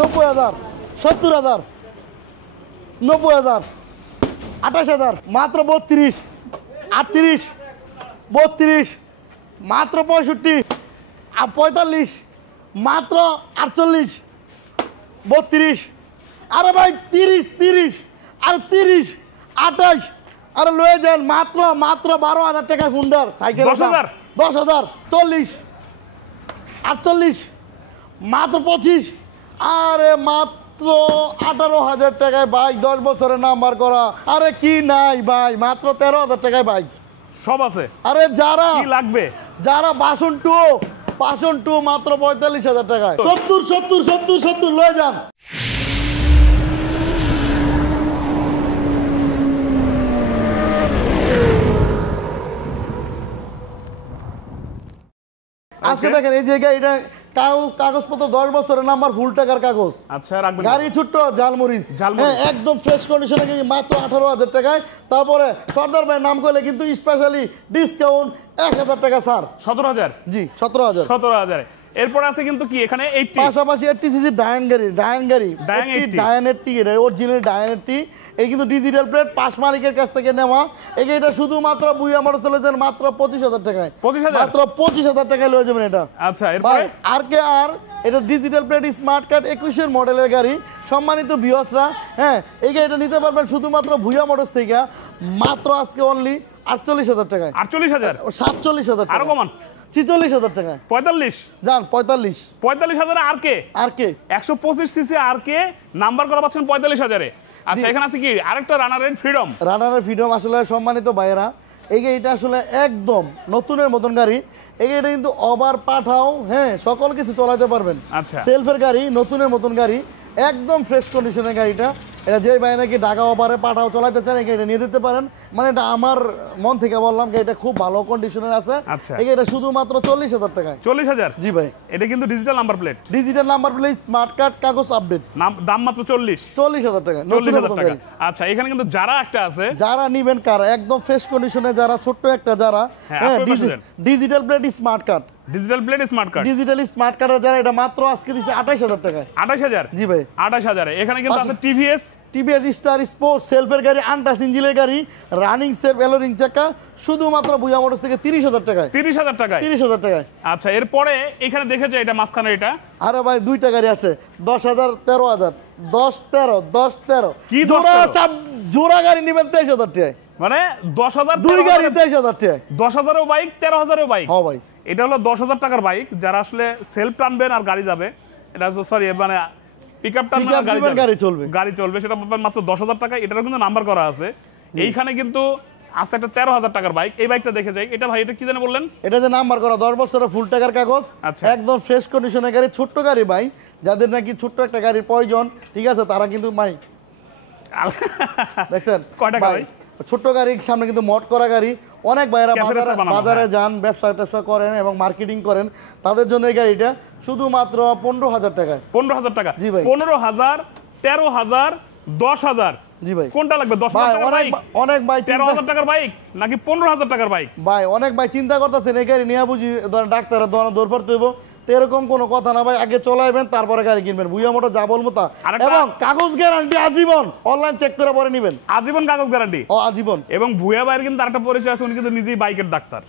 90,000, 70,000, 90,000, 28,000, মাত্র 32, 38, 32, মাত্র 65, 45, মাত্র 48, 32, আরে ভাই 30, 30, আর 30, 28, আরে লয়ে যান মাত্র 12,000 টাকায় ফুন্ডার সাইকেল 10,000, 10,000, 40, 48, মাত্র 25, আরে মাত্র 18,000 টাকায় বাইক 10 বছরের নাম্বার করা। আরে কি নাই ভাই, মাত্র 13,000 টাকায় বাইক সব আছে। আরে যারা কি লাগবে? যারা বাসন টু মাত্র 45,000 টাকায়। 70, 70, 70, 70 লয়ে যান। আজকে দেখেন এই জায়গায় এটা কাগজপত্র 10 বছরের নাম্বার, ফুল টাকার কাগজ। আচ্ছা রাখবেন। গাড়ি ছোট্ট ঝালমরিচ, হ্যাঁ একদম ফ্রেশ কন্ডিশনে মাত্র 18,000 টাকায়। তারপরে সর্দার ভাই নাম করলে কিন্তু স্পেশালি ডিসকাউন্ট 1,000 টাকা স্যার। 17,000, জি 17,000, 17,000। এরপর আছে কিন্তু কি এখানে 80, পাশাপাশি 80 সিসি ডায়ান গাড়ি, ডায়ান 80 এটা অরিজিনাল ডায়ান 80। এই কিন্তু ডিজিটাল প্লেট পাঁচ মালিকের কাছ থেকে নেওয়া। এটা শুধুমাত্র বুইয়া মোটরসাইকেলের মাত্র 25,000 টাকায়, 25,000, মাত্র 25,000 টাকায় লয়ে যাবেন এটা। আচ্ছা এরপরে আর এটা ডিজিটাল প্লেট স্মার্ট কার্ড 21 মডেলের গাড়ি। সম্মানিত ভিউয়ার্সরা, হ্যাঁ এই গাড়িটা নিতে পারবেন শুধুমাত্র ভুইয়া মোটরস থেকে মাত্র আজকে অনলি 48,000 টাকায়। 48,000, 47,000 আরো কমান 46,000 টাকায়। 45, যান 45,000 আর কে 125 সিসি আর কে নাম্বার করা পাচ্ছেন 45,000-এ। আচ্ছা এখানে আছে কি আরেকটা রানারের ফ্রিডম। আসলে সম্মানিত ভাইয়েরা, এই গাড়িটা আসলে একদম নতুনের মতন গাড়ি। এই গাড়িটা কিন্তু ওভার পাঠাও, হ্যাঁ সকল কিছু চালাতে পারবেন। আচ্ছা সেলফের গাড়ি, নতুনের মতন গাড়ি, একদম ফ্রেশ কন্ডিশনের গাড়িটা। এটা যে ভাই নাকি ঢাকা ওভারে পাঠাও চালাতে চান, এই গাড়িটা নিয়ে দিতে পারেন। মানে এটা আমার মন থেকে বললাম, গাড়িটা খুব ভালো কন্ডিশনের আছে। আচ্ছা এই গাড়িটা শুধুমাত্র 40,000 টাকায়। 40,000, জি ভাই। এটা কিন্তু digital number plate, smart card কাগজ আপডেট, দাম মাত্র 40,000 টাকা, 40,000 টাকা। আচ্ছা এখানে কিন্তু যারা একটা আছে, যারা নিবেন কারা একদম ফ্রেশ কন্ডিশনে, যারা ছোট্ট একটা, যারা digital plate smart card, digital smart কার্ডের যারা, এটা মাত্র আজকে দিচ্ছে 28,000 টাকায়। 28,000, জি ভাই 28,000। এখানে কিন্তু আছে টিভিএস স্টার স্পোর্টস সেলফের গাড়ি, আনটাচ ইঞ্জিনের গাড়ি, রানিং সেলফ এলোরিং চাকা, শুধুমাত্র বুইয়া মোটরস থেকে 30,000 টাকায়। 30,000 টাকায়, 30,000 টাকায়। আচ্ছা এরপরে এখানে দেখেছে এটা মাঝখানে এটা, আরে ভাই দুইটা গাড়ি আছে, 10,000, 13,000, 10, 13, 10, 13 কি জোড়া গাড়ি নিবেন 23,000 টাকায়। মানে 10,000 দুই গাড়ি 23,000 টাকায়, 10,000-ও বাইক, 13,000-ও বাইক। হ্যাঁ ভাই এটা হলো 10,000 টাকার বাইক, যারা আসলে সেলফ টানবেন আর গাড়ি যাবে, এটা সরি মানে পিকআপ টানবেন আর গাড়ি চলবে, সেটা পাবেন মাত্র 10,000 টাকা। এটারও কিন্তু নাম্বার করা আছে। এইখানে কিন্তু আছে একটা 13,000 টাকার বাইক, এই বাইকটা দেখে যাই। এটা ভাই এটা কি জানেন বললেন? এটা যে নাম্বার করা 10 বছরের ফুল টাকার কাগজ, একদম ফ্রেশ কন্ডিশনের গাড়ি, ছোট্ট গাড়ি ভাই, যাদের নাকি ছোট্ট একটা গাড়ির প্রয়োজন, ঠিক আছে, তারা কিন্তু দেখছেন কয় টাকা ভাই? ছোট্ট গাড়ির সামনে কিন্তু মড করা গাড়ি। অনেক ভাইয়েরা বাজারে যান, ব্যবসা করেন এবং মার্কেটিং করেন, তাদের জন্য এই গাড়িটা শুধুমাত্র 15,000 টাকায়। 15,000 টাকা? জি ভাই। 15,000, 13,000, 10,000, জি ভাই। কোনটা লাগবে? 10,000 টাকার বাইক, অনেক ভাই 13,000 টাকার বাইক নাকি 15,000 টাকার বাইক? ভাই অনেক ভাই চিন্তা করতেছেন এই গাড়ি নিয়ে, বুঝি ডাক্তারের দৌড় পড়তে হইব, এরকম কোনো কথা না ভাই। আগে চলাইবেন তারপরে গাড়ি কিনবেন, বুইয়া মোটর যা বলবো তা। এবং কাগজ গ্যারান্টি আজীবন, অনলাইন চেক করে পরে নেবেন। আজীবন কাগজ গ্যারান্টি? আজীবন। এবং ভুয়া ভাইয়ের কিন্তু আরেকটা পরিচয় আছে, উনি কিন্তু নিজেই বাইকের ডাক্তার।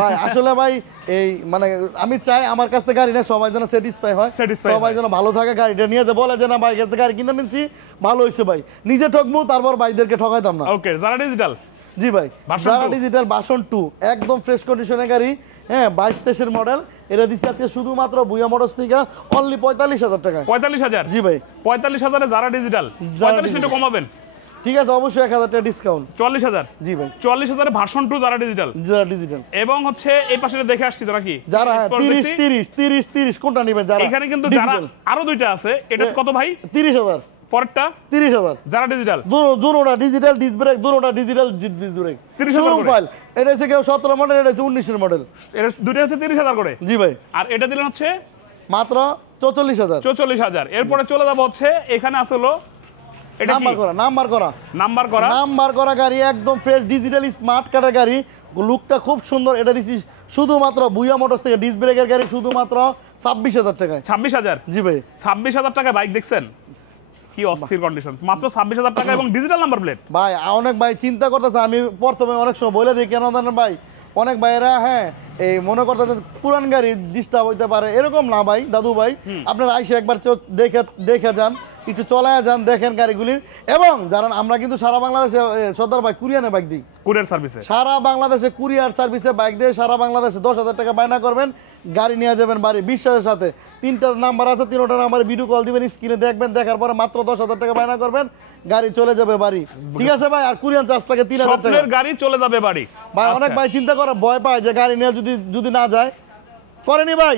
ভাই আসলে ভাই এই মানে আমি চাই আমার কাছ থেকে গাড়ি না সবাই যেন স্যাটিসফাই হয়, সবাই যেন ভালো থাকে, গাড়িটা নিয়ে বলে যে না ভাই গাড়ি কিনে নিচ্ছি, ভালো হয়েছে ভাই, নিজে ঠকবো তারপর ভাইদেরকে ঠকাইতাম না। ওকে, যারা ডিজিটাল, জি ভাই যারা ডিজিটাল ভার্সন 2 একদম ফ্রেশ কন্ডিশনের গাড়ি, হ্যাঁ 22-23 মডেল। এটা দিচ্ছে আজকে শুধুমাত্র বুইয়া মোটরস থেকে অনলি 45,000 টাকা। 45,000? জি ভাই 45,000-এ যারা ডিজিটাল, 45 কমাবেন? ঠিক আছে, অবশ্যই 1,000 টাকা ডিসকাউন্ট। 40,000? জি ভাই 40,000-এ ভার্সন 2 যারা ডিজিটাল। এবং হচ্ছে এই পাশে দেখে আসছি তোরা কি যারা 30 কোনটা নেবেন যারা। এখানে কিন্তু যারা আরো দুইটা আছে, এটা কত ভাই? 30,000। পরেরটা 30,000 যারা ডিজিটাল, দুটোটা ডিজিটাল ডিস্ক ব্রেক, দুটোটা ডিজিটাল ডিস্ক ব্রেক। 30,000 ফাইল। এটা হচ্ছে কেউ 17 মডেল, এটা হচ্ছে 19 মডেল। এটা দুটো হচ্ছে 30,000 করে। জি ভাই। আর এটা দিলেন হচ্ছে মাত্র 44,000। 44,000। এরপরে চলে যাব হচ্ছে এখানে আসলো এটা নাম্বার করা গাড়ি, একদম ফ্রেশ ডিজিটাল স্মার্ট কার্ডের গাড়ি, লুকটা খুব সুন্দর। এটা দিছি শুধুমাত্র বুইয়া মোটরস থেকে, ডিস্ক ব্রেকের গাড়ি শুধুমাত্র 26,000 টাকায়। 26,000? জি ভাই। 26,000 টাকায় বাইক দেখছেন? কি অস্থির কন্ডিশন, মাত্র 26,000 টাকা এবং ডিজিটাল নাম্বার প্লেট। ভাই অনেক ভাই চিন্তা করতেছে, আমি প্রথমে অনেক সময় বলে দিই কেন জানেন ভাই, অনেক ভাইয়েরা হ্যাঁ এই মনে করতেছে পুরান গাড়ি ডিস্টার্ব হইতে পারে, এরকম না ভাই দাদু ভাই, আপনারা আইসে একবার দেখে যান, একটু চলায় যান, দেখেন গাড়িগুলির। এবং যারা আমরা কিন্তু সারা বাংলাদেশে সর্দার ভাই কুরিয়ানে বাইক দিই, কুরিয়ার সার্ভিসে সারা বাংলাদেশে কুরিয়ার সার্ভিসে বাইক দিয়ে সারা বাংলাদেশে 10,000 টাকা বায়না করবেন, গাড়ি নিয়ে যাবেন বাড়ি বিশ্বাসের সাথে। 3টা নাম্বার আছে, 3টা নাম্বারে ভিডিও কল দিবেন, স্ক্রিনে দেখবেন, দেখার পরে মাত্র 10,000 টাকা বায়না করবেন, গাড়ি চলে যাবে বাড়ি। ঠিক আছে ভাই? আর কুরিয়ান চার্জ থাকে 3,000 টাকা, গাড়ি চলে যাবে বাড়ি। ভাই অনেক ভাই চিন্তা করে ভয় পায় যে গাড়ি নিয়ে যদি না যায়, করেনি ভাই।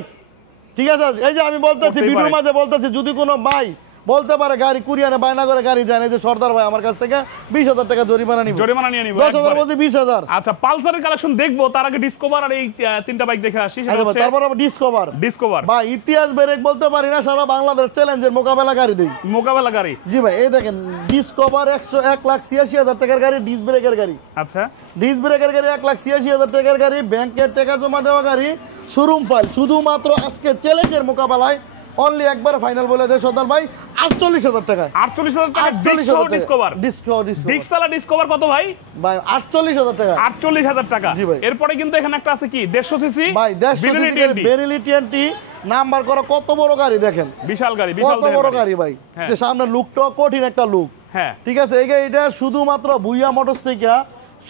ঠিক আছে, এই যে আমি বলতেছি ভিডিওর মাঝে বলতেছি, যদি কোনো ভাই বলতে পারে গাড়ি কুরিয়ানে বায়না করে গাড়ি যায় না, যে সর্দার ভাই আমার কাছ থেকে 20,000 টাকা জরিমানা নিব, জরিমানা নিয়ে নিব 10,000 বলতে 20,000। আচ্ছা, পালসারের কালেকশন দেখবো, তার আগে ডিসকভার আর এই 3টা বাইক দেখে আসি। তারপর আবার ডিসকভার ভাই ইতিহাস ব্রেক বলতে পারি না, সারা বাংলাদেশ চ্যালেঞ্জের মোকাবেলা গাড়ি দেই, মোকাবেলা গাড়ি। জি ভাই, এই দেখেন ডিসকভার 1,86,000 টাকার গাড়ি, ডিস ব্রেকের গাড়ি। আচ্ছা, ডিস ব্রেকের গাড়ি 1,86,000 টাকার গাড়ি, ব্যাংকের টাকা জমা দেওয়া গাড়ি, শোরুম ফাইল। শুধুমাত্র আজকে চ্যালেঞ্জের মোকাবেলায় অনলি একবার ফাইনাল বলে দেয় সর্দার ভাই 48,000 টাকা। 48,000 টাকা ডিসকভার। ডিসকভার কত ভাই? ভাই 48,000 টাকা। 48,000 টাকা। জি ভাই। এরপরে কিন্তু এখানে একটা আছে কি 150 সিসি ভাই 150 সিসি বেরিলি টিএনটি নাম্বার করা, কত বড় গাড়ি দেখেন, বিশাল গাড়ি, বিশাল কত বড় গাড়ি ভাই, যে সামনে লুকটা কঠিন একটা লুক। হ্যাঁ, ঠিক আছে, এই গাড়িটা শুধুমাত্র ভুইয়া মোটরস থেকে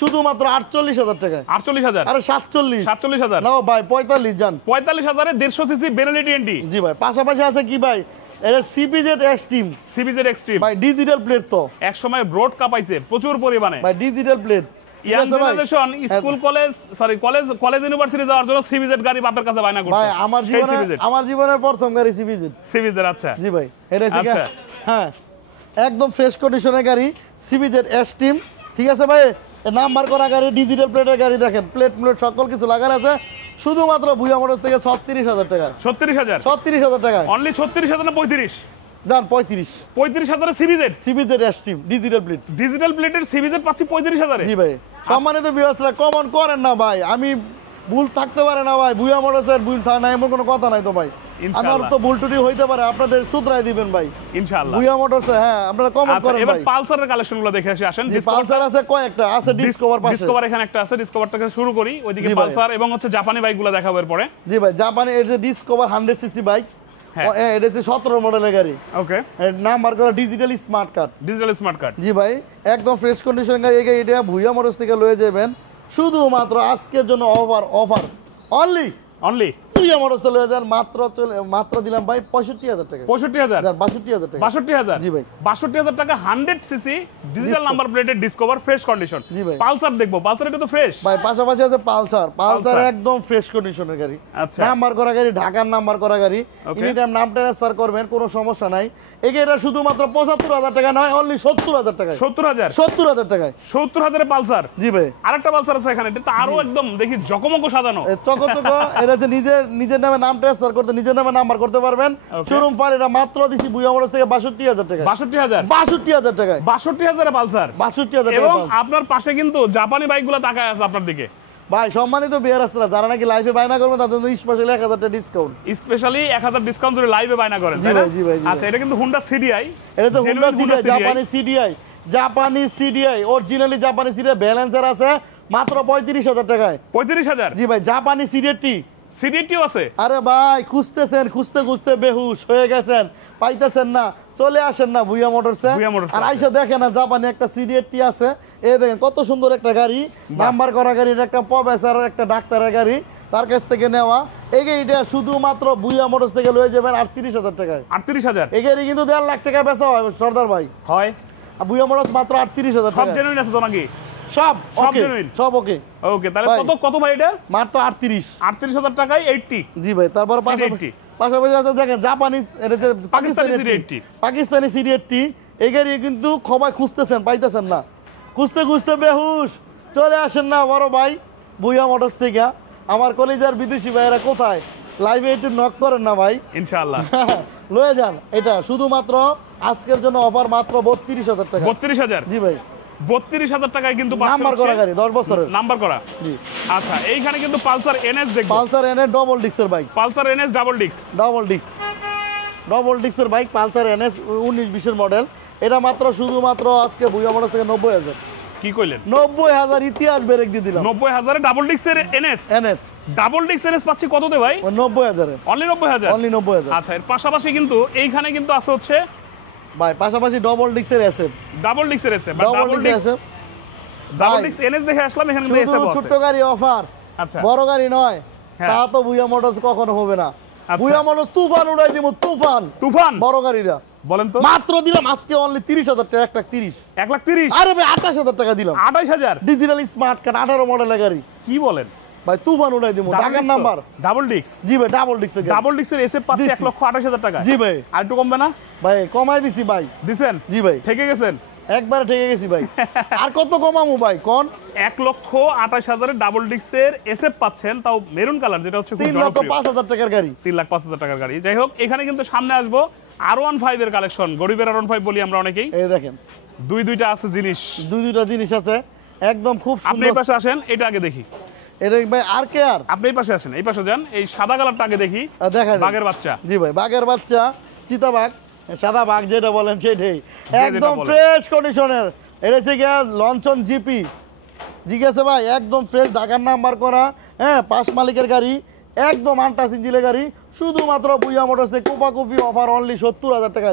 শুধুমাত্র 48,000 টাকা। 48,000? আরে 47,000 না ভাই, 45 জান। 45,000 এ 150 সিসি বেনেলি টিএনটি। জি ভাই, পাশাপাশি আছে কি ভাই, এটা সিবিজেড এক্সট্রিম। সিবিজেড এক্সট্রিম ভাই ডিজিটাল প্লেট তো এক সময় রোড কাপাইছে প্রচুর পরিমাণে ভাই, digital plate. Young generation school college university যাওয়ার জন্য সিবিজেড গাড়ি বাপের কাছে বায়না করতে। ভাই আমার জীবনের প্রথম গাড়ি সিবিজেড। আচ্ছা জি ভাই, এটা হ্যাঁ একদম ফ্রেশ কন্ডিশনের গাড়ি, সিবিজেড এক্সট্রিম। ঠিক আছে ভাই, নাম্বার করা গাড়ি, ডিজিটাল প্লেটের গাড়ি, দেখেন প্লেট সকল কিছু লাগানো আছে। শুধুমাত্র ভুইয়া মোটরস থেকে 36,000 টাকা। 36,000 টাকা অনলি। 36,000 না 35? জান 35,000 সিবিজেড এক্সট্রিম ডিজিটাল প্লেটের সিবিজেড পাচ্ছি 35,000 জি ভাই। সম্মানিত ভিউয়ার্সরা কমন করেন না ভাই, আমি ভুল থাকতে পারে না ভাই, ভুইয়া মোটরসের ভুল থাকে না এমন কোনো কথা নাই তো ভাই, আমার তো ভুল টুটি হইতে পারে, আপনাদের শুধরাই দিবেন ভাই ইনশাআল্লাহ। ভুইয়া মোটরস হ্যাঁ আপনারা কমেন্ট করেন ভাই। এবার পালসারের কালেকশনগুলো দেখে আসেন। পালসার আছে কয়েকটা, আছে ডিসকভার এখানে একটা আছে, ডিসকভারটাকে শুরু করি, ওইদিকে পালসার এবং হচ্ছে জাপানি বাইকগুলো দেখাবো এরপরে। জি ভাই, জাপানি এর যে ডিসকভার 100 সিসি বাইক, এটা হচ্ছে 17 মডেলের গাড়ি। ওকে, নাম্বার করা ডিজিটাল স্মার্ট কার্ড। জি ভাই, একদম ফ্রেশ কন্ডিশন গাড়ি। এটা ভুইয়া মোটরস থেকে লয়ে যাবেন শুধুমাত্র আজকের জন্য অফার অনলি ভুইয়া মোটরস লয়ে যান মাত্র দিলাম ভাই 65,000 টাকা। 65,000? 62,000 টাকা। 62,000? জি ভাই, 62,000 টাকা 100 সিসি ডিজিটাল নাম্বার প্লেটের ডিসকভার ফ্রেশ কন্ডিশন। জি ভাই। পালসার দেখবো, পালসার এটা তো ফ্রেশ ভাই। পাশাপাশি আছে পালসার একদম ফ্রেশ কন্ডিশনের গাড়ি, নাম্বার করা গাড়ি, ঢাকার নাম্বার করা গাড়ি, এনি টাইম নাম ট্রান্সফার করবেন, কোনো সমস্যা নাই। এটা শুধুমাত্র 75,000 টাকা নয়, অনলি 70,000 টাকা। 70,000 টাকায় 70,000 এ পালসার। জি ভাই, আরেকটা পালসার আছে এখানে, এটা তো আরো একদম দেখি জকমক সাজানো, চকচক। এটা যে নিজের নামে নাম ট্রান্সফার করতে, নিজের নামে নাম্বার করতে পারবেন। শোরুম ফাইল এটা মাত্র দিছি ভুইয়া মোটরস থেকে 62,000 টাকা। 62,000 টাকায় 62,000 এ পালসার। 62,000 টাকা। এবং আপনার পাশে কিন্তু জাপানি বাইকগুলো তাকায় আছে আপনার দিকে ভাই। সম্মানিত ভিউয়ার্সরা, যারা নাকি লাইভে বায়না করবেন তাদের জন্য স্পেশালি 1,000 টাকা ডিসকাউন্ট, স্পেশালি 1,000 ডিসকাউন্ট যদি লাইভে বায়না করেন, তাই না? আচ্ছা, এটা কিন্তু হুন্ডা সিডিআই। এটা তো হুন্ডা সিডিআই, জাপানি সিডিআই অরিজিনালি জাপানি সিডিআই ব্যালেন্সার আছে মাত্র 35,000 টাকায়। 35,000? জি ভাই, জাপানি সিডিটিও আছে। আরে ভাই, খুঁজতে বেহুশ হয়ে গেছেন, পাইতেছেন না, চলে আসেন না ভুইয়া মোটরসে। আর আইসা দেখেন না, জাপানি একটা সিডিএটি আছে, এই দেখেন কত সুন্দর একটা গাড়ি, নাম্বার করা গাড়ি, একটা প্রফেসর, একটা ডাক্তারের গাড়ি, তার কাছ থেকে নেওয়া। এই গাড়িটা শুধুমাত্র ভুইয়া মোটরস থেকে লয়ে যাবেন 38,000 টাকায়। 38,000? এই গাড়ি কিন্তু 1.5 লাখ টাকা বেচা হয় সর্দার ভাই। হয় ভুইয়া মোটরস মাত্র 38,000 টাকা। সব জেনুইন আছে তো নাকি? সব জেনুইন, সব ওকে। ওকে, তাহলে কত ভাই এটা? মাত্র 38,000 টাকায় 80। জি ভাই, তারপর পাশাপাশি আছে দেখেন জাপানিজ, এটা যে পাকিস্তানি সিডিএটি। এই গাড়ি কিন্তু সবাই খুঁজতেছেন, পাইতেছেন না, খুঁজতে বেহুশ। চলে আসেন না বড় ভাই ভুইয়া মোটরস থেকে। আমার কলেজের বিদেশি ভাইয়েরা কোথায়, লাইভে একটু নক করেন না ভাই, ইনশাআল্লাহ লয়ে যান। এটা শুধুমাত্র আজকের জন্য অফার, মাত্র 32,000 টাকা। 32,000? জি ভাই, 32,000 টাকায় কিন্তু নাম্বার করা গাড়ি 10 বছরের নাম্বার করা। জি আচ্ছা এইখানে কিন্তু পালসার এনএস দেখবো। পালসার এনএস ডাবল ডিস্কের bike, Pulsar NS double disc, double ডিস্কের বাইক পালসার এনএস 19-20 মডেল। এটা মাত্র শুধুমাত্র আজকে ভুইয়া মোটরস থেকে 90,000। কি কইলেন? 90,000 ইতিহাস ব্রেক দিয়ে দিলাম। 90,000 এ ডাবল ডিস্কের এনএস ডাবল ডিস্ক এনএস পাচ্ছি কততে ভাই? 90,000 অনলি 90,000। অনলি 90,000। আচ্ছা এর পাশাপাশি কিন্তু এইখানে কিন্তু আছে হচ্ছে ভাই পাশাপাশি ডাবল ডিস্কের এসএফ, ডাবল ডিস্কের এসে double disc SF. Double disc NS দেখে আসলাম, এখানে কিন্তু এসএফ আছে। ছোট গাড়ি অফার, আচ্ছা বড় গাড়ি নয়, হ্যাঁ। তা তো ভুইয়া মোটরস কখনো হবে না। আচ্ছা। ভুইয়া মোটরস তুফান উড়াই দিব, তুফান বড় গাড়ি দা বলেন তো। মাত্র দিলাম আজকে অনলি 30,000 টাকা, 1,30,000। 1,30,000? আরে ভাই 28,000 টাকা দিলাম। 28,000 ডিজিটাল স্মার্ট কার্ড 18 মডেলের গাড়ি। কি বলেন ভাই তুফান উড়াই দিব, ঢাকার নাম্বার। ডাবল ডিস্ক, জি ভাই ডাবল ডিস্কের গাড়ি। ডাবল ডিস্কের এসএফ পাচ্ছি দিছি। 1,28,000 টাকা। জি ভাই। আর একটু কমবে না ভাই কমাই দিছি ভাই। দিছেন? জি ভাই ঠেকে গেছেন। একবারে ঠেকে গেছি ভাই। আর কত কমামু ভাই কোন? 1,28,000 ডাবল ডিস্কের এসএফ পাচ্ছেন, তাও মেরুন কালার, যেটা হচ্ছে খুব জনপ্রিয়। 3,05,000 টাকার গাড়ি। 3,05,000 টাকার গাড়ি। যাই হোক এখানে কিন্তু সামনে আসবো R15 এর কালেকশন, গরিবের R15 বলি আমরা অনেকেই। এই দেখেন দুইটা আছে জিনিস, দুইটা জিনিস আছে একদম খুব আপনি এই সুন্দর। পাশে আসেন, এটা আগে দেখি। এটা ভাই আর কে আর আপনি এই পাশে আসেন, এই পাশে যান, এই সাদা কালারটা আগে দেখি। দেখা যায় বাঘের বাচ্চা। জি ভাই বাঘের বাচ্চা, চিতাবাঘ, সাদা বাঘ যেটা বলেন সেটাই, একদম বলেন। ফ্রেশ কন্ডিশনের। এটা হচ্ছে গিয়া লঞ্চন জিপি, জিজ্ঞাসা ভাই একদম ফ্রেশ, ঢাকার নাম্বার করা, হ্যাঁ 5 মালিকের গাড়ি, একদম আনটাচ ইঞ্জিনের গাড়ি। শুধুমাত্র ভুইয়া মোটরসে কোপাকুপি অফার অনলি 70,000 টাকা।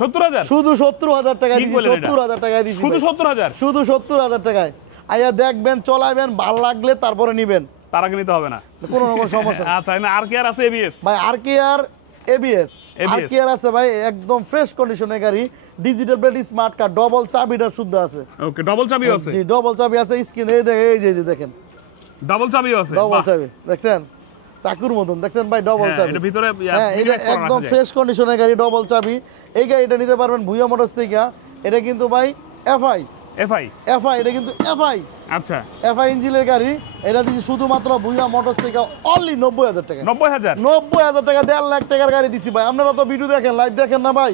70,000? শুধু 70,000 টাকা কি দিছি, বলেন এটা? 70,000 টাকায় দিছি শুধু ভাই। 70,000? শুধু 70,000 টাকায় আইয়া দেখবেন, চলাইবেন, ভাল লাগলে তারপরে নিবেন, তার আগে নিতে হবে না, কোনো রকম সমস্যা না। আচ্ছা আর কি আর আছে? এবিএস ভাই আর কে আর এবিএস, আর কি আর আছে ভাই, একদম ফ্রেশ কন্ডিশনের গাড়ি, digital plate smart card, double চাবিটা শুদ্ধ আছে। ওকে, ডবল চাবি আছে? জি ডবল চাবি আছে, স্ক্রিন এই দেখেন, এই যে দেখেন ডবল চাবিও আছে? ডবল বাহ। চাবি দেখছেন, চাকুর মতন দেখছেন ভাই, ডবল হ্যাঁ, চাবি। এটা ভিতরে হ্যাঁ এটা একদম ফ্রেশ কন্ডিশনের গাড়ি, ডবল চাবি। এই গাড়িটা নিতে পারবেন ভুইয়া মোটরস থেকে। এটা কিন্তু ভাই এফআই, এটা কিন্তু এফআই, আচ্ছা এফআই ইঞ্জিনের গাড়ি। এটা দিচ্ছি শুধুমাত্র ভুইয়া মোটরস থেকে অনলি 90,000 টাকা। 90,000? 90,000 টাকা, 1.5 লাখ টাকার গাড়ি দিছি ভাই। আপনারা তো ভিডিও দেখেন, লাইভ দেখেন না ভাই,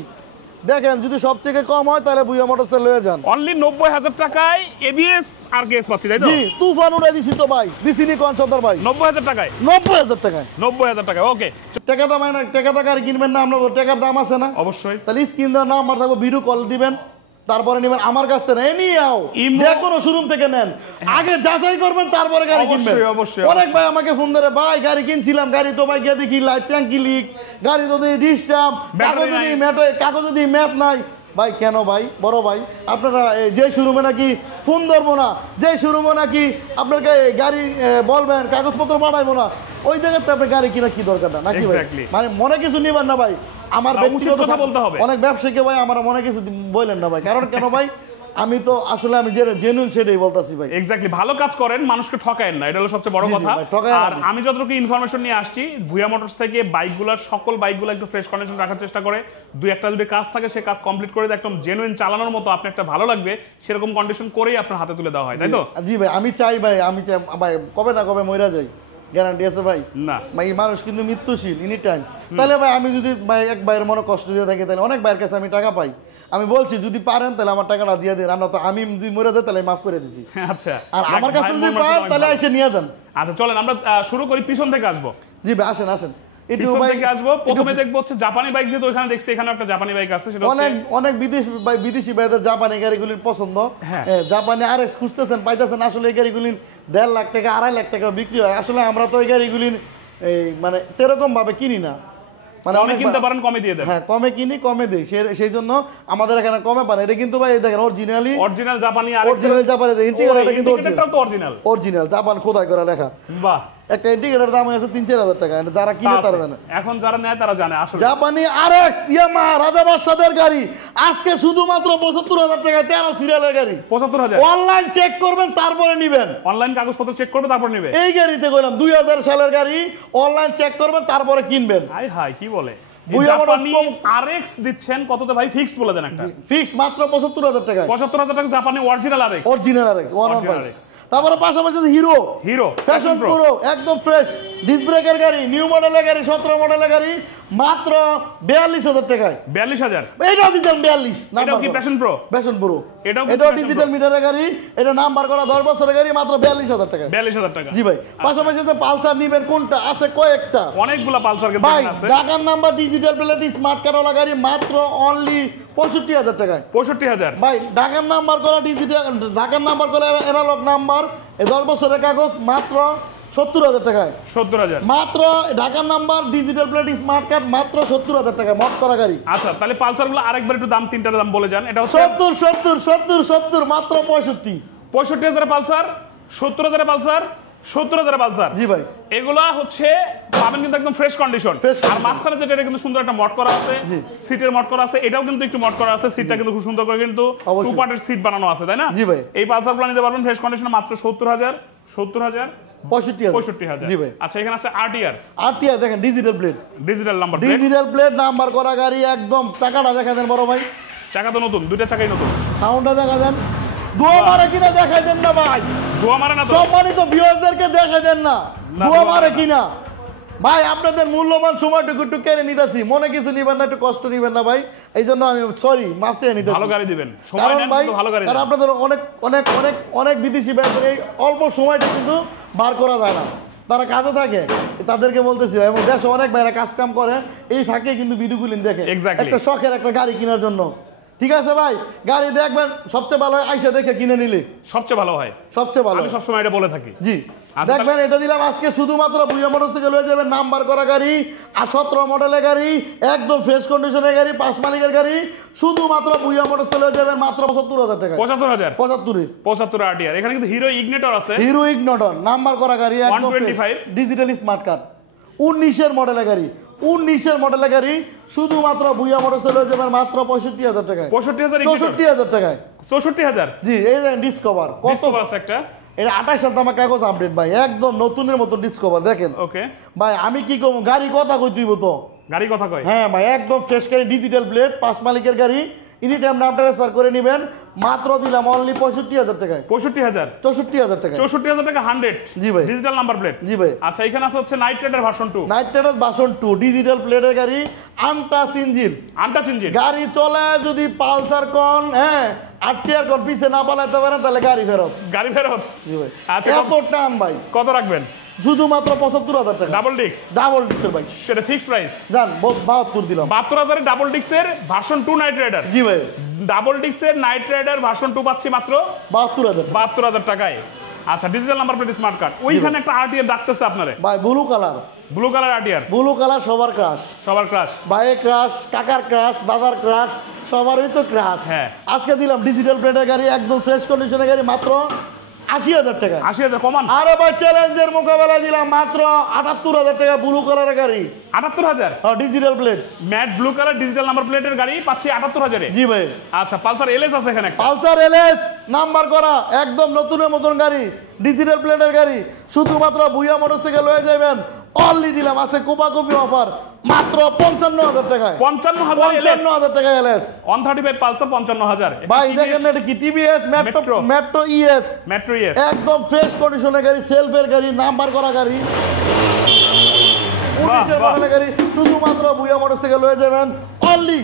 দেখেন যদি সবচেয়ে কম হয় তাহলে ভুইয়া মোটরস থেকে লয়ে যান। অনলি 90,000 টাকায় এবিএস আর কেএস পাচ্ছি, তাই তো? জি তুফান উড়াই দিছি তো ভাই, দিছি নি কোন সর্দার ভাই? 90,000 টাকায়? 90,000 টাকায়। 90,000 টাকা, ওকে। টাকা দাম না, টাকা গাড়ি কিনবেন না, আপনার টাকার দাম আছে না? অবশ্যই। তাহলে স্ক্রিন দেওয়ার নাম্বার থাকবে, ভিডিও কল দিবেন, তারপরে নিবেন আমার কাছ থেকে। নিয়ে আও, যে কোনো শোরুম থেকে নেন, আগে যাচাই করবেন তারপরে গাড়ি কিনবেন। অবশ্যই। অনেক ভাই আমাকে ফোন ধরে, ভাই গাড়ি কিনছিলাম, গাড়ি তো ভাই গিয়ে দেখি লাইট ট্যাঙ্কি লিক, গাড়ি তো দেখি ডিস্টার্ব, কাগজ যদি ম্যাপ নাই। ভাই কেন ভাই, বড় ভাই আপনারা যে শোরুমে নাকি ফোন ধরবো না, যে শোরুমে নাকি আপনার গাড়ি বলবেন কাগজপত্র পাঠাইবো না, ওই জায়গাতে আপনার গাড়ি কিনা কি দরকার না নাকি ভাই? মানে মনে কিছু নিবেন না ভাই, আমার ব্যক্তিগত কথা বলতে হবে। অনেক ব্যবসায়ীকে ভাই আমার মনে কিছু বললেন না ভাই, কারণ কেন ভাই, আমি তো আসলে আমি যে জেনুইন সেটাই বলতাছি ভাই। এক্স্যাক্টলি, ভালো কাজ করেন, মানুষকে ঠকায়েন না, এটা হলো সবচেয়ে বড় জি, জি কথা। ভাই, ঠকায়েন না আর আপনি। আমি যতটুকু ইনফরমেশন নিয়ে আসছি, ভুইয়া মোটরস থেকে বাইকগুলোর সকল বাইকগুলো একটু ফ্রেশ কন্ডিশন রাখার চেষ্টা করে। দুই একটা যদি কাজ থাকে সে কাজ কমপ্লিট করে দেয়, একদম জেনুইন চালানোর মতো, আপনি একটা ভালো লাগবে সেরকম কন্ডিশন করেই আপনার হাতে তুলে দেওয়া হয়, তাই তো? জি ভাই আমি চাই ভাই, আমি চাই ভাই কবে না কবে মইরা যাই, গ্যারান্টি আছে ভাই। না ভাই মানুষ কিন্তু মৃত্যুশীল এনি টাইম। তাহলে ভাই আমি যদি ভাই এক ভাইয়ের মনে কষ্ট দিয়ে থাকি, তাহলে অনেক ভাইয়ের কাছে আমি টাকা পাই। আমি বলছি যদি পারেন তাহলে আমার টাকাটা দিয়ে দেন, আমরা তো আমি যদি মরে দেয় তাহলে মাফ করে দিছি। আচ্ছা, আর আমার কাছে যদি পান তাহলে এসে নিয়ে যান। আচ্ছা চলেন আমরা শুরু করি, পিছন থেকে আসবো। জি ভাই আসেন আসেন, পিছন থেকে আসবো। প্রথমে দেখবো হচ্ছে জাপানি বাইক, যেহেতু ওখানে দেখছি এখানে একটা জাপানি বাইক আছে, সেটা অনেক অনেক বিদেশি ভাইদের জাপানি গাড়িগুলির পছন্দ। হ্যাঁ। জাপানি RX খুঁজতেছেন, পাইতেছেন, আসলে এই গাড়িগুলি 1.5 লাখ টাকা 2.5 লাখ টাকা বিক্রি হয়। আসলে আমরা তো এই গাড়িগুলি এই মানে এরকম ভাবে কিনি না, মানে অনেক কিনতে পারেন, কমে দিয়ে দেন। হ্যাঁ কমে কিনি, কমে দেই, সেই জন্য আমাদের এখানে কমে পান। এটা কিন্তু ভাই দেখেন অরিজিনাল জাপানি, আর অরিজিনাল জাপানি, ইন্টিগ্রেটরটা কিন্তু ইন্ডিকেটরটাও তো অরিজিনাল, অরিজিনাল জাপান খোদাই করা লেখা। বাহ। একটা ইন্টিগ্রেটর দাম আছে 3-4 হাজার টাকা, যারা কিনে পারবে না। এখন যারা নেয় তারা জানে আসলে। জাপানি RX ইয়ামাহা রাজা বাদশাদের গাড়ি আজকে শুধুমাত্র 75,000 টাকা, 13 সিরিয়ালের গাড়ি। 75,000? অনলাইন চেক করবেন তারপরে নিবেন, অনলাইন কাগজপত্র চেক করবে তারপর নেবে। এই গাড়িতে কইলাম 2000 সালের গাড়ি, অনলাইন চেক করবেন তারপরে কিনবেন। হাই হাই কি বলে, জাপানি আরএক্স দিচ্ছেন কততে ভাই? ফিক্স বলে দেন একটা। ফিক্স মাত্র ৭৫,০০০ টাকা। ৭৫,০০০ টাকা জাপানি অরিজিনাল আরএক্স। Original RX 115। তারপরে পাশাপাশি হিরো ফ্যাশন প্রো একদম ফ্রেশ ডিস্ক ব্রেকের গাড়ি, নিউ মডেলের গাড়ি, ১৭ মডেলের গাড়ি মাত্র ৪২,০০০ টাকায়। ৪২,০০০ এইটাও দিতেন ৪২। এটাও কি প্যাশন প্রো? প্যাশন প্রো এটাও ডিজিটাল মিটারের গাড়ি, এটা নাম্বার করা ১০ বছরের গাড়ি মাত্র ৪২,০০০ টাকা। ৪২,০০০ টাকা। জি ভাই। পাশাপাশি যে পালসার নিবেন কোনটা আছে কয়েকটা, অনেকগুলা পালসার কিন্তু ভাই আছে। ঢাকার number digital plate smart card OLA গাড়ি মাত্র অনলি ৬৫,০০০ টাকায়। ৬৫,০০০ ভাই ঢাকার নাম্বার করা ডিজিটাল, ঢাকার নাম্বার করা এনালগ নাম্বার, এই ১০ বছরের কাগজ মাত্র ৭০,০০০ টাকায়। ৭০,০০০ মাত্র ঢাকার number digital plate smart card মাত্র ৭০,০০০ টাকায় মট করা গাড়ি। আচ্ছা তাহলে পালসারগুলো আরেকবার একটু দাম, তিনটার দাম বলে যান। এটা হচ্ছে ৭০ মাত্র ৬৫। ৬৫,০০০ পালসার, ৭০,০০০ পালসার, ৭০,০০০ পালসার। জি ভাই। এগুলা হচ্ছে পাবেন কিন্তু একদম ফ্রেশ কন্ডিশন। আর মাঝখানে যেটা, এটা কিন্তু সুন্দর একটা মড করা আছে, সিটের মড করা আছে, এটাও কিন্তু একটু মড করা আছে, সিটটা কিন্তু খুব সুন্দর করে কিন্তু টু পার্টের সিট বানানো আছে, তাই না? জি ভাই। এই পালসারগুলো নিতে পারবেন ফ্রেশ কন্ডিশনে মাত্র ৭০,০০০, ৭০,০০০, ৬৫,০০০। জি ভাই। আচ্ছা এখানে আছে আরটিআর দেখেন digital plate, digital number, digital plate number করা গাড়ি একদম। চাকাটা দেখা দেন বড় ভাই, চাকা তো নতুন, দুইটা চাকাই নতুন। সাউন্ডটা দেখা দেন, দুয়া মারে কিনা দেখাই দেন না ভাই, দোয়া মারে না তো? সম্মানিত ভিউয়ারদেরকে দেখাই দেন না দুয়া মারে কিনা। ভাই আপনাদের মূল্যবান সময়টুকু একটু কেড়ে নিতেছি, মনে কিছু নিবেন না, একটু কষ্ট নিবেন না ভাই, এই জন্য আমি সরি মাফ চেয়ে নিতেছি। ভালো গাড়ি দিবেন, কারণ ভাই কারণ আপনাদের অনেক অনেক অনেক অনেক বিদেশি ব্যাপারে এই অল্প সময়টা কিন্তু বার করা যায় না, তারা কাজে থাকে, তাদেরকে বলতেছি। এবং দেশে অনেক ভাইরা কাজ কাম করে, এই ফাঁকে কিন্তু ভিডিওগুলি দেখে একটা শখের একটা গাড়ি কেনার জন্য। ঠিক আছে ভাই, গাড়ি দেখবেন সবচেয়ে ভালো হয় আইসা দেখে কিনে নিলে সবচেয়ে ভালো হয়, সবচেয়ে ভালো। আমি সবসময় এটা বলে থাকি। জি দেখবেন, এটা দিলাম আজকে শুধুমাত্র ভুইয়া মোটরস থেকে লয়ে যাবেন নাম্বার করা গাড়ি, আর ১৭ মডেলের গাড়ি, একদম ফ্রেশ কন্ডিশনের গাড়ি, ৫ মালিকের গাড়ি, শুধুমাত্র ভুইয়া মোটরস থেকে লয়ে যাবেন মাত্র ৭৫,০০০ টাকা। ৭৫,০০০ ৭৫ আরটিআর। এখানে কিন্তু হিরো ইগনিটর আছে, হিরো ইগনিটর নাম্বার করা গাড়ি, একদম 125 ডিজিটাল স্মার্ট কার্ড, ১৯-এর মডেলের গাড়ি, ১৯-এর মডেলের গাড়ি, শুধুমাত্র ভুইয়া মোটরস থেকে লয়ে যাবেন মাত্র ৬৫,০০০ টাকায়। ৬৪,০০০ টাকায়। ৬৪,০০০। জি এই দেখেন ডিসকভার, কত আছে একটা, এটা ২৮ সাল আমার কাগজ আপডেট ভাই, একদম নতুনের মতো ডিসকভার দেখেন। ওকে ভাই আমি কি কম, গাড়ি কথা কই তুইব তো, গাড়ি কথা কয়। হ্যাঁ ভাই একদম ফ্রেশ গাড়ি, ডিজিটাল প্লেট, ৫ মালিকের গাড়ি, এনি টাইম নাম ট্রান্সফার করে নেবেন, মাত্র দিলাম অনলি ৬৫,০০০ টাকায়। ৬৫,০০০, ৬৪,০০০ টাকা। ৬৪,০০০ টাকা 100। জি ভাই। Digital number plate. জি ভাই। আচ্ছা এখানে আছে হচ্ছে night rider version 2, night rider version 2 digital প্লেটের গাড়ি, আনটাচ ইঞ্জিন, আনটাচ ইঞ্জিন। গাড়ি চলে যদি পালসার কোন হ্যাঁ আরটিআর কোন পিছে না পালাতে পারেন তাহলে গাড়ি ফেরত। গাড়ি ফেরত। জি ভাই। আচ্ছা এত টান ভাই, কত রাখবেন? শুধুমাত্র ৭৫,০০০ টাকা। ডাবল ডিস্ক, ডাবল ডিস্কের ভাই, সেটা ফিক্স প্রাইস। জান ৭২ দিলাম। ৭২,০০০ ডাবল ডিস্কের ভার্সন 2 নাইট রাইডার। জি ভাই। ডাবল ডিস্কের নাইট রাইডার ভার্সন 2 পাচ্ছি মাত্র ৭২,০০০। ৭২,০০০ টাকায়। আচ্ছা digital number plate smart card. ওইখানে একটা আরটিআর ডাকতেছে আপনারে ভাই blue colour, blue colour RTR. Blue colour সবার ক্রাশ, সবার ক্রাশ, ভাইয়ের ক্রাশ, কাকার ক্রাশ, দাদার ক্রাশ, সবারই তো ক্রাশ। হ্যাঁ। আজকে দিলাম ডিজিটাল প্লেটের গাড়ি, একদম ফ্রেশ কন্ডিশনের গাড়ি, মাত্র ৮০,০০০ টাকা। ৮০,০০০ কমান। আরে ভাই চ্যালেঞ্জের মোকাবেলা দিলাম মাত্র ৭৮,০০০ টাকা ব্লু কালারের গাড়ি। ৭৮,০০০ digital plate, matte blue colour digital number প্লেটের গাড়ি পাচ্ছি ৭৮,০০০। জি ভাই। আচ্ছা পালসার এলএস আছে এখানে একটা। পালসার এলএস নাম্বার করা, একদম নতুনের মতন গাড়ি, ডিজিটাল প্লেটের গাড়ি, শুধুমাত্র ভুইয়া মোটরস থেকে লয়ে যাবেন অনলি দিলাম আছে কোপাকুপি অফার মাত্র ৫৫,০০০ টাকায়। ৫৫,০০০ টাকা এলএস 135 পালসার ৫৫,০০০। ভাই দেখেন এটা কি TVS metro ES, metro ES, একদম ফ্রেশ কন্ডিশনের গাড়ি, সেলফের গাড়ি, নাম্বার করা গাড়ি, ১৯-এর মডেলের গাড়ি, শুধুমাত্র ভুইয়া মোটরস থেকে লয়ে যাবেন অনলি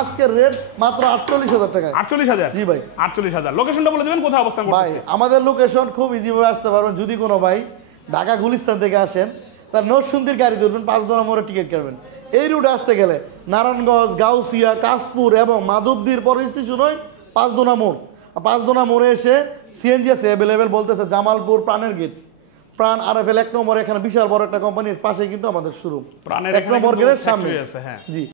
আজকের রেট মাত্র ৪৮,০০০ টাকায়। ৪৮,০০০। জি ভাই। ৪৮,০০০। লোকেশনটা বলে দিবেন কোথায় অবস্থান ভাই করতেছে? আমাদের লোকেশন খুব ইজি ভাবে আসতে পারবেন, যদি কোনো ভাই ঢাকা গুলিস্তান থেকে আসেন তার নরসিংদীর গাড়ি ধরবেন, ৫ দোনা মোড়ে টিকিট কাটবেন। এই রুটে আসতে গেলে নারায়ণগঞ্জ, গাউসিয়া, কাশপুর এবং মাধবদীর পর স্টেশন হয় ৫ দোনা মোড়। ৫ দোনা মোড়ে এসে সিএনজি আছে অ্যাভেলেবেল, বলতেছে জামালপুর প্রাণের গেট, প্রাণ আরএফএল ১ নম্বর, এখানে বিশাল বড় একটা কোম্পানির পাশে কিন্তু আমাদের শোরুম, প্রাণের ১ নম্বর গেটের সামনে। আছে। হ্যাঁ জি।